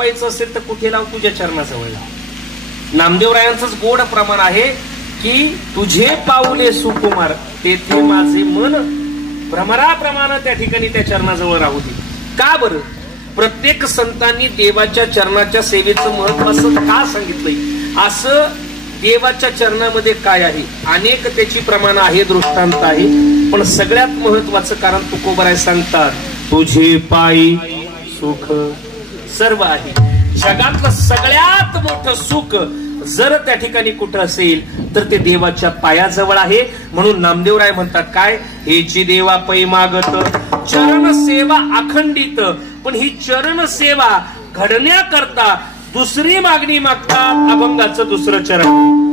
लावायचं असेल तर कुठे लाव? तुझ्या चरणाजवळ लाव. नामदेवरायांचंच गोड प्रमाण आहे की तुझे पाऊले सुकुमार तेथे माझे मन भ्रमराप्रमाणे त्या ठिकाणी त्या चरणाजवळ राहू दे. का बरं? प्रत्येक संतांनी देवाच्या चरणाच्या सेवेचं महत्व असं का सांगितलंय? असं देवाच्या चरणामध्ये काय आहे? अनेक त्याची प्रमाण आहे, दृष्टांत आहे, पण सगळ्यात महत्वाचं कारण तुकोबराय सांगतात, तुझे पायी सुख सर्व आहे. जगातलं सगळ्यात मोठं सुख जर त्या ठिकाणी कुठं असेल तर ते देवाच्या पायाजवळ आहे. म्हणून नामदेवराय म्हणतात काय? हेची देवा पै मागत चरण सेवा अखंडित. पण ही चरण सेवा घडण्याकरता दुसरी मागणी मागतात, अभंगाचं दुसरं चरण.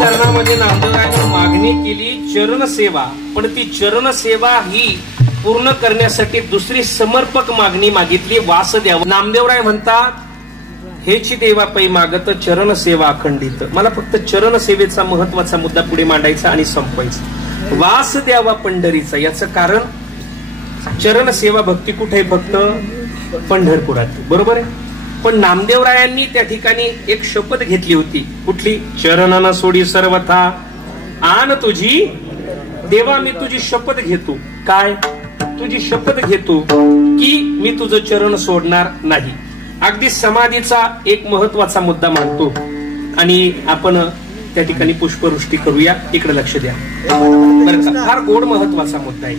चरणामध्ये नामदेवरायांनी मागणी केली चरण सेवा. पण ती चरण सेवा ही पूर्ण करण्यासाठी दुसरी समर्पक मागणी मागितली, वास द्यावा. नामदेवराय म्हणतात, हेची देवा पै मागत चरण सेवा अखंडित. मला फक्त चरण सेवेचा महत्वाचा मुद्दा पुढे मांडायचा आणि संपवायचा. वास द्यावा पंढरीचा. याचं कारण चरण सेवा भक्ती कुठे आहे? फक्त पंढरपुरात, बरोबर आहे. पण नामदेवरायांनी त्या ठिकाणी एक शपथ घेतली होती. कुठली? चरणन सोडी सर्वथा आन तुझी देवा. मी तुझी शपथ घेतो. काय? तुझी शपथ घेतो की मी तुझं चरण सोडणार नाही. अगदी समाधीचा एक महत्वाचा मुद्दा मानतो आणि आपण त्या ठिकाणी पुष्पवृष्टी करूया. इकडे लक्ष द्या बरं का. फार गोड महत्वाचा मुद्दा आहे.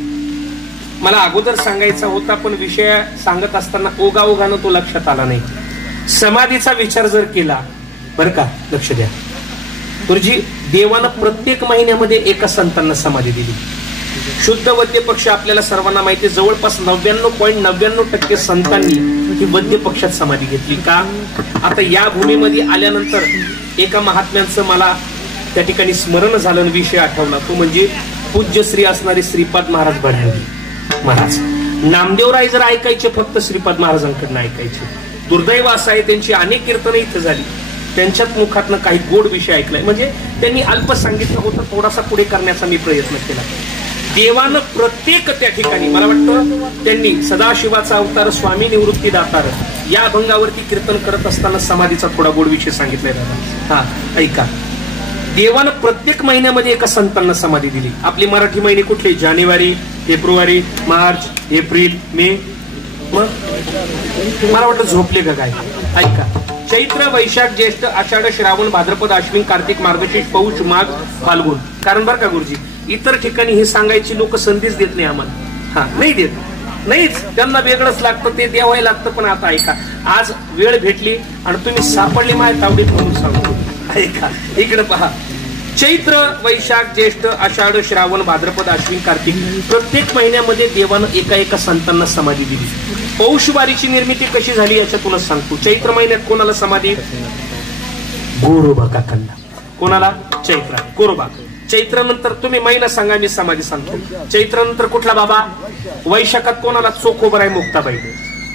मला अगोदर सांगायचा होता पण विषय सांगत असताना ओघाओघानं तो लक्षात आला नाही. समाधीचा विचार जर केला बरं का, लक्ष द्या. गुरुजी, देवानं प्रत्येक महिन्यामध्ये एका संतांना समाधी दिली. शुद्ध वद्य पक्ष आपल्याला सर्वांना माहिती आहे. जवळपास 99.99% संतांनी ही वद्य पक्षात समाधी घेतली. का? आता या भूमीमध्ये आल्यानंतर एका महात्म्यांचं मला त्या ठिकाणी स्मरण झालं, विषय आठवला. तो म्हणजे पूज्यश्री असणारे श्रीपाद महाराज भडणगी महाराज. नामदेवराय जर ऐकायचे फक्त श्रीपाद महाराजांकडनं ऐकायचे. दुर्दैव असं आहे त्यांची अनेक कीर्तनं इथं झाली, त्यांच्यात मुखातनं काही गोड विषय ऐकलाय. म्हणजे त्यांनी अल्प सांगितलं होतं, थोडासा पुढे करण्याचा मी प्रयत्न केला. देवानं प्रत्येक त्या ठिकाणी मला वाटतं त्यांनी सदाशिवाचा अवतार स्वामी निवृत्ती दातार या अभंगावरती कीर्तन करत असताना समाधीचा थोडा गोड विषय सांगितलाय दादा. हा ऐका. देवानं प्रत्येक महिन्यामध्ये एका संतांना समाधी दिली. आपली मराठी महिने कुठले? जानेवारी, फेब्रुवारी, मार्च, एप्रिल, मे. मग मला वाटतं झोपले का काय? ऐका. चैत्र, वैशाख, ज्येष्ठ, आषाढ, श्रावण, भाद्रपद, अश्विन, कार्तिक, मार्गशीर्ष, पौष, माघ, फाल्गुन. कारण बरं का गुरुजी, इतर ठिकाणी हे सांगायची लोक संधीच देत नाही आम्हाला. हा, नाही देत, नाहीच. त्यांना वेगळंच लागतं, ते द्यावं लागतं. पण आता ऐका, आज वेळ भेटली आणि तुम्ही सापडले माझ्या तावडीत म्हणून सांगतो. ऐका, इकडे पहा. चैत्र, वैशाख, ज्येष्ठ, आषाढ, श्रावण, भाद्रपद, अश्विन, कार्तिक, प्रत्येक महिन्यामध्ये देवानं एका संतांना समाधी दिली. पौषवारीची निर्मिती कशी झाली याच्यातूनच सांगतो. चैत्र महिन्यात कोणाला समाधी? गोरोबा काकांना. कोणाला? चैत्र गोरोबा. चैत्र नंतर तुम्ही महिना सांगा, मी समाधी सांगतो. चैत्र नंतर कुठला बाबा? वैशाखात कोणाला? चोखोबराय मुक्ताबाई.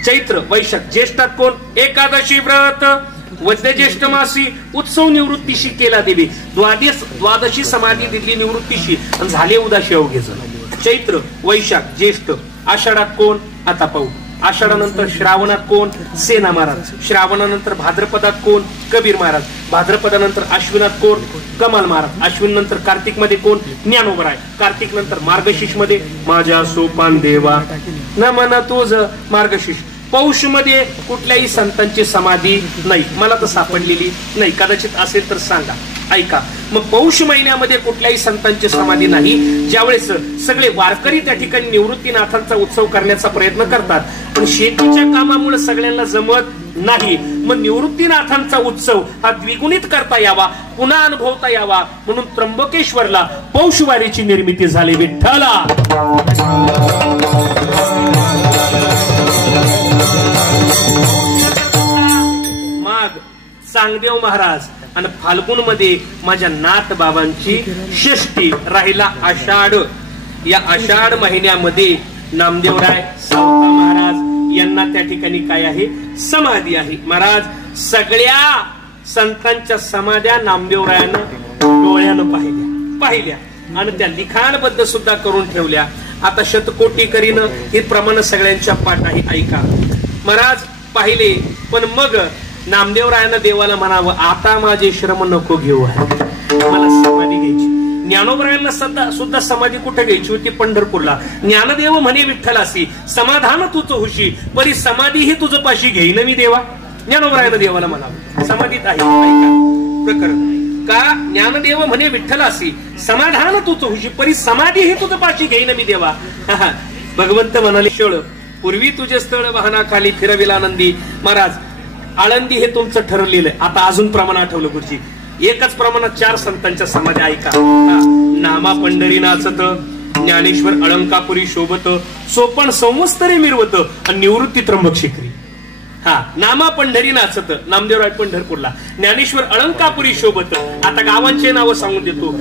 चैत्र, वैशाख. ज्येष्ठात कोण? एकादशी व्रत, वद्य ज्येष्ठ मासी उत्सव निवृत्तीशी केला देवी. द्वादशी समाधी दिली निवृत्तीशी आणि झाले उदाशी अवघे जण. चैत्र, वैशाख, ज्येष्ठ. आषाढात कोण? आता पाहू. आषाढानंतर श्रावणात कोण? सेना महाराज. श्रावणानंतर भाद्रपदात कोण? कबीर महाराज. भाद्रपदानंतर अश्विनात कोण? कमाल महाराज. अश्विन नंतर कार्तिक मध्ये कोण? ज्ञानोबराय. कार्तिक नंतर मार्गशीर्ष मध्ये माझ्या सोपान देवा नमन तुझ मार्गशीर्ष. पौष मध्ये कुठल्याही संतांची समाधी नाही, मला तर सापडलेली नाही, कदाचित असेल तर सांगा. ऐका, मग पौष महिन्यामध्ये कुठल्याही संतांची समाधी नाही. ज्यावेळेस सगळे वारकरी त्या ठिकाणी निवृत्तीनाथांचा उत्सव करण्याचा प्रयत्न करतात, पण शेतीच्या कामामुळे सगळ्यांना जमत नाही. मग निवृत्तीनाथांचा उत्सव हा द्विगुणित करता यावा, पुन्हा अनुभवता यावा म्हणून त्र्यंबकेश्वरला पौषवारीची निर्मिती झाली. विठ्ठला माघ चांगदेव महाराज आणि फाल्गुन मध्ये माझ्या नाथ बाबांची षष्टी. राहिला आषाढ. या आषाढ महिन्यामध्ये नामदेवराय सावता महाराज यांना त्या ठिकाणी काय आहे? समाधी आहे. महाराज सगळ्या संतांच्या समाध्या नामदेवरायानं डोळ्यानं पाहिल्या आणि त्या लिखाणबद्ध सुद्धा करून ठेवल्या. आता शतकोटी करीनं हे प्रमाण सगळ्यांच्या पाठ आहे. ऐका, महाराज पाहिले, पण मग नामदेवरायानं देवाला म्हणावं, आता माझे श्रम नको घेऊ, मला समाधी घ्यायची. ज्ञानोबरायांना सुद्धा समाधी कुठे घ्यायची होती? पंढरपूरला. ज्ञानदेव म्हणे विठ्ठलासी समाधान तुझं हुशी, परी समाधीही तुझं पाशी घेईन मी देवा. ज्ञानोबरायानं देवाला म्हणावं, समाधीत आहे. ऐका प्रकरण का? ज्ञानदेव म्हणे विठ्ठलासी समाधान तुझं हुशी, परी समाधीही तुझं पाशी घेईन मी देवा. भगवंत म्हणाले, शळ पूर्वी तुझे स्थळ वाहनाखाली फिरविला नंदी. महाराज आळंदी हे तुमचं ठरलेलं आहे. आता अजून प्रमाण आठवलं गुरुजी. एकच प्रमाणात 4 संतांच्या समाधी. ऐका, नामा पंढरी नाचत, ज्ञानेश्वर अलंकापुरी शोभत, सोपण संवत्सरे मिरवत आणि निवृत्ती त्र्यंबक शिखरी. नामा पंढरी नाचत, नामदेवराय पंढरपूरला. ज्ञानेश्वर अलंकापुरी शोभत. आता गावांचे नावं सांगून देतो.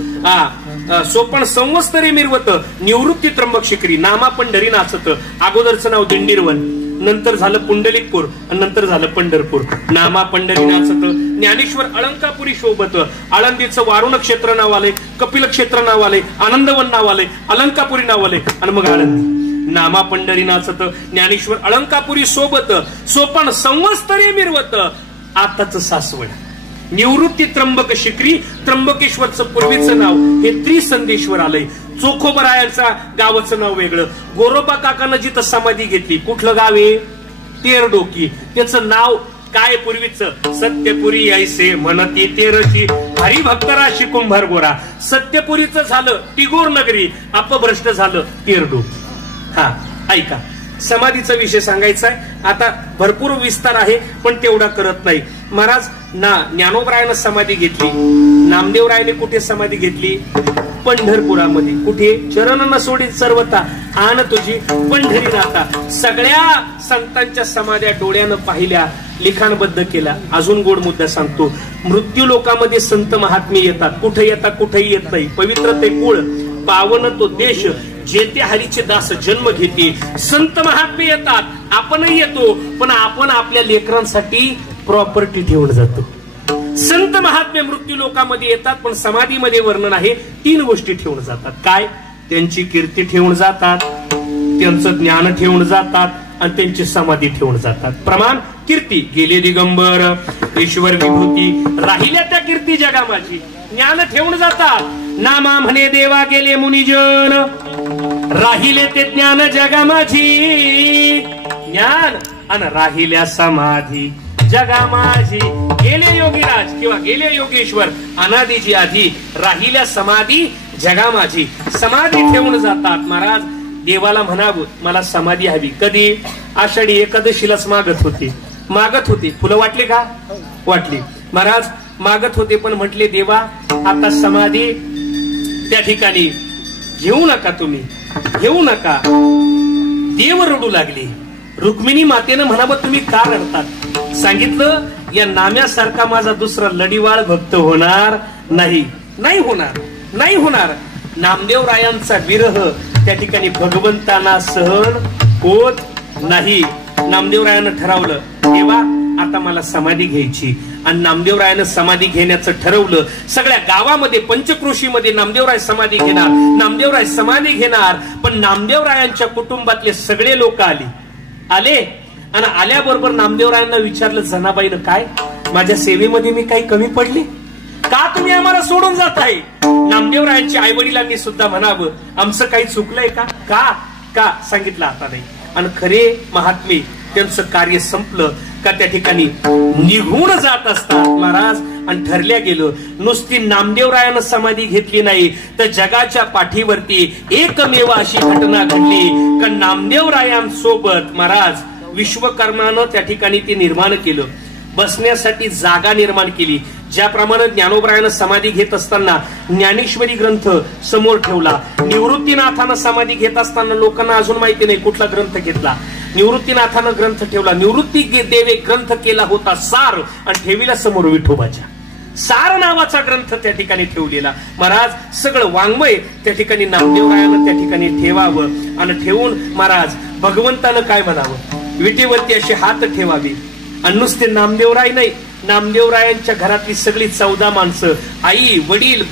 सोपण संवत्सरे मिरवत, निवृत्ती त्र्यंबक शिखरी. नामा पंढरी नाचत, अगोदरचं नाव दिंडीरवन, नंतर झालं पुंडलिकपूर आणि नंतर झालं पंढरपूर. नामा पंढरी नाचत, ज्ञानेश्वर अलंकापुरी शोभत. आळंदीचं वारुण क्षेत्र नाव आलंय, कपिल क्षेत्र नाव आलंय, आनंदवन नाव आलंय, अलंकापुरी नाव आलंय आणि मग आळंदी. नामा पंढरी नाचत, ज्ञानेश्वर अलंकापुरी सोबत, सोपण संवत्सरे मिरवत. आताच सासवड, निवृत्ती त्र्यंबक शिखरी. त्र्यंबकेश्वरचं पूर्वीचं नाव हे त्रिसंदेश्वर आलंय. चोखोबरायांचा गावाचं नाव वेगळं. गोरोबा काकानं जिथं समाधी घेतली, कुठलं गाव आहे? तेरडोकी. त्याचं नाव काय पूर्वीचं? सत्यपुरी ऐसे म्हणती तेरची, हरिभक्तराशी कुंभार गोरा. सत्यपुरीचं झालं टिगोर नगरी, अपभ्रष्ट झालं तेरडोकी. ऐका, समाधीचा विषय सांगायचा आहे. आता भरपूर विस्तार आहे पण तेवढा करत नाही. महाराज ज्ञानोबरायानं समाधी घेतली. नामदेवरायाने कुठे समाधी घेतली? पंढरपुरामध्ये. कुठे? चरण न सोडी सर्वता आन तुझी पंढरी नाथा. सगळ्या संतांच्या समाध्या डोळ्यानं पाहिल्या, लिखाणबद्ध केला. अजून गोड मुद्दा सांगतो. मृत्यू लोकामध्ये संत महात्मे येतात. कुठे येतात? कुठेही येत नाही. पवित्र ते कुळ, पावन तो देश, जेते हरीचे दास जन्म घेते. संत महात्मे येतात, आपणही येतो, पण आपण आपल्या लेकरांसाठी प्रॉपर्टी ठेवून जातो. संत महात्मे मृत्यू लोकांमध्ये येतात, पण समाधीमध्ये वर्णन आहे 3 गोष्टी ठेवून जातात. काय? त्यांची कीर्ती ठेवून जातात, त्यांचं ज्ञान ठेवून जातात आणि त्यांची समाधी ठेवून जातात. प्रमाण कीर्ती. गेले दिगंबर ईश्वर विभूती, राहिल्या त्या कीर्ती जगा माझी. ज्ञान ठेवून जातात. नामा म्हणे देवा गेले मुनिजन, राहिले ते ज्ञान जगा माझी. ज्ञान आणि राहिल्या समाधी जगा माझी. गेले योगीराज किंवा गेले योगेश्वर अनादीजी आधी, राहिल्या समाधी जगा माझी. समाधी ठेवून जातात. महाराज देवाला म्हणावं, मला समाधी हवी. कधी? आषाढी एकादशीलाच मागत होते. फुलं वाटली का? वाटली. महाराज मागत होते, पण म्हटले देवा आता समाधी त्या ठिकाणी घेऊ नका, तुम्ही घेऊ नका. देव रडू लागले. रुक्मिणी मातेनं म्हणावं, तुम्ही का रडतात? सांगितलं, या नाम्यासारखा माझा दुसरा लढीवाळ भक्त होणार नाही. नाही होणार. नामदेवरायांचा विरह त्या ठिकाणी भगवंतांना सहन होत नाही. नामदेवरायानं ठरवलं, देवा आता मला समाधी घ्यायची. आणि नामदेवरायानं समाधी घेण्याचं ठरवलं. सगळ्या गावामध्ये पंचक्रोशीमध्ये नामदेवराय समाधी घेणार. पण नामदेवरायांच्या कुटुंबातले सगळे लोक आले आणि आल्याबरोबर नामदेवरायांना विचारलं, जनाबाईनं काय? माझ्या सेवेमध्ये मी काही कमी पडले का? तुम्ही आम्हाला सोडून जाताय? नामदेवरायांच्या आई वडिलांनी सुद्धा म्हणावं, आमचं काही चुकलंय का? का सांगितलं आता नाही. आणि खरे महात्मे त्यांचं कार्य संपलं का त्या ठिकाणी निघून जात असतात महाराज. आणि ठरल्या गेलं, नुसती नामदेवरायानं समाधी घेतली नाही तर जगाच्या पाठीवरती एकमेव अशी घटना घडली का नामदेवरायांसोबत महाराज विश्वकर्मानं त्या ठिकाणी ते निर्माण केलं, बसण्यासाठी जागा निर्माण केली. ज्याप्रमाणे ज्ञानोबरायानं समाधी घेत असताना ज्ञानेश्वरी ग्रंथ समोर ठेवला, निवृत्तीनाथानं समाधी घेत असताना लोकांना अजून माहिती नाही कुठला ग्रंथ घेतला, निवृत्तीनाथानं ग्रंथ ठेवला, निवृत्ती देवे ग्रंथ केला होता सार आणि ठेवीला समोर विठोबाच्या सार नावाचा ग्रंथ त्या ठिकाणी ठेवलेला. महाराज सगळं वाङ्मय त्या ठिकाणी नामदेवरायानं त्या ठिकाणी ठेवावं आणि ठेवून महाराज भगवंतानं काय म्हणावं, विटेवरती असे हात ठेवावे. आणि नुसते नामदेवराय नाही, नामदेवरायांच्या घरातली सगळी 14 माणसं, आई वडील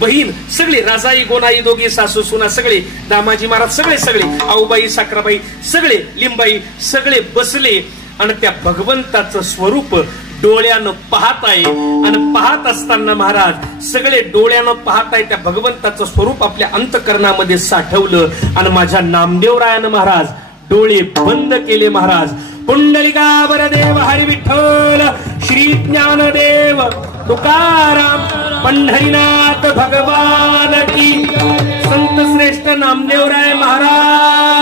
बहीण सगळे, राजाई गोनाई दोघी सासू सुना सगळे, दामाजी महाराज सगळे आऊबाई साखराबाई सगळे, लिंबाई सगळे बसले आणि त्या भगवंताचं स्वरूप डोळ्यानं पाहत आहे. आणि पाहत असताना महाराज सगळे डोळ्यानं पाहत आहे त्या भगवंताचं स्वरूप आपल्या अंतकरणामध्ये साठवलं. आणि माझ्या नामदेवरायानं महाराज डोळे बंद केले. महाराज पुंडलिकावर देव हरी विठ्ठल श्री ज्ञानदेव तुकाराम पंढरीनाथ भगवान की, संत श्रेष्ठ नामदेवराय महाराज